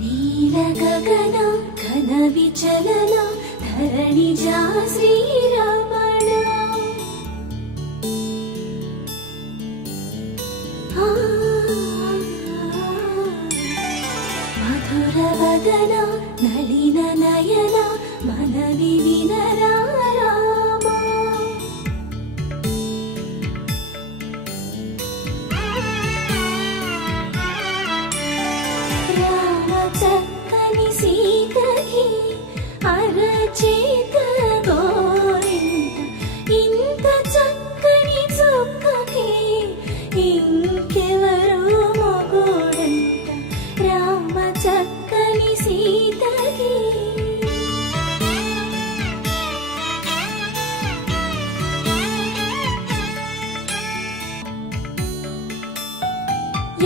ನೀಲ ಗಗನ ಘನ ವಿಚಲನ ಧರಣಿಜ ಶ್ರೀರಮಣ ಮಧುರ ವದನ ನಳಿನ ನಯನ ಮನವಿ ವಿನರ ರಾಮ ರಾಮ ಚಕ್ಕನಿ ಸೀತಗೆ అరచేత గోరింట ఇంత చక్కని చొక్కకి ఇంకెవరు మొగుడంట రామ చక్కని సీతకి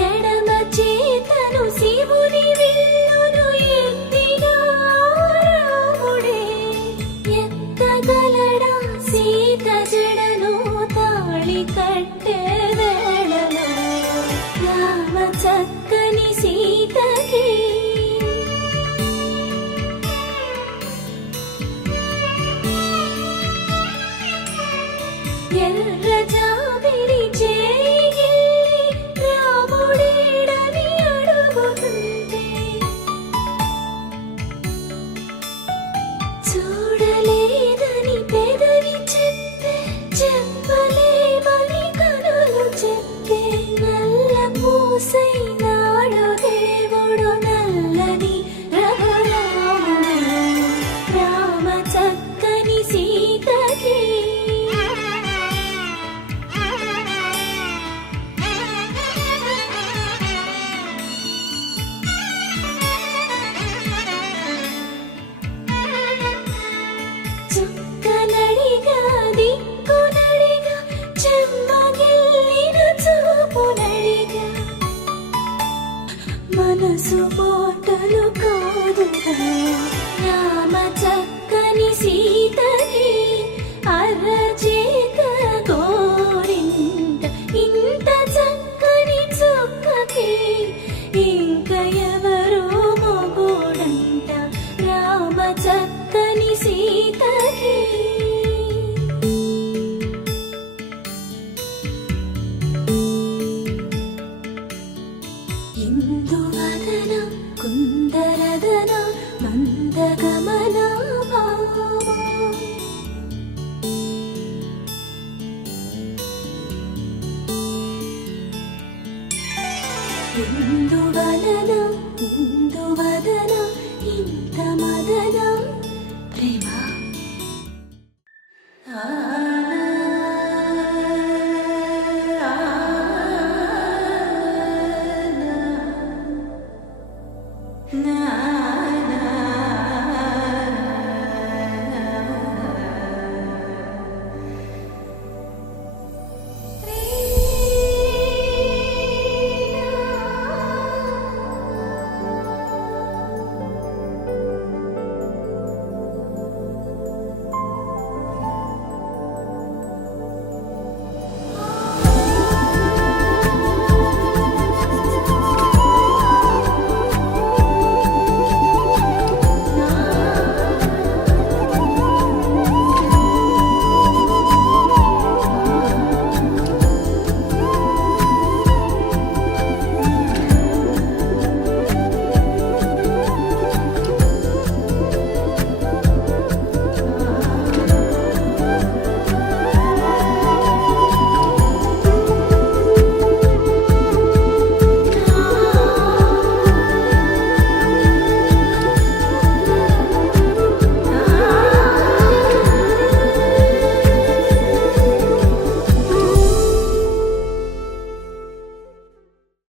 ఎడమ చేతను శివుని విల్లును ఎత్తిన రాముడే ఎత్తగలడా సీత జడను తాళి కట్టె వేళలో రామ చక్కని సీతకి ఎర్ర జాబిలి చేయి రాముడేడని అడుగుతుంటే చూడలేదని పెదవి చెప్పే చెప్పలేమని కనులు చెప్పే నల్ల పూసైనాడు దేవుడు నల్లని రఘురాముడు రామ చక్కని సీతకి చుక్కనడిగా దిక్కునడిగా చెమ్మగిల్లిన చూపునడిగా మనసు పోటలు కాదుగా రామ చక్కని సీతకి అరచేత గోరింట ఇంత చక్కని చుక్కకి ఇంక ఎవరు మొగుడంట రామ చక్కని సీతకి ఇందువదన కుందరదన మందగమన ఇందువలన ఇందువదన ఇంత మదన ప్రేమ నా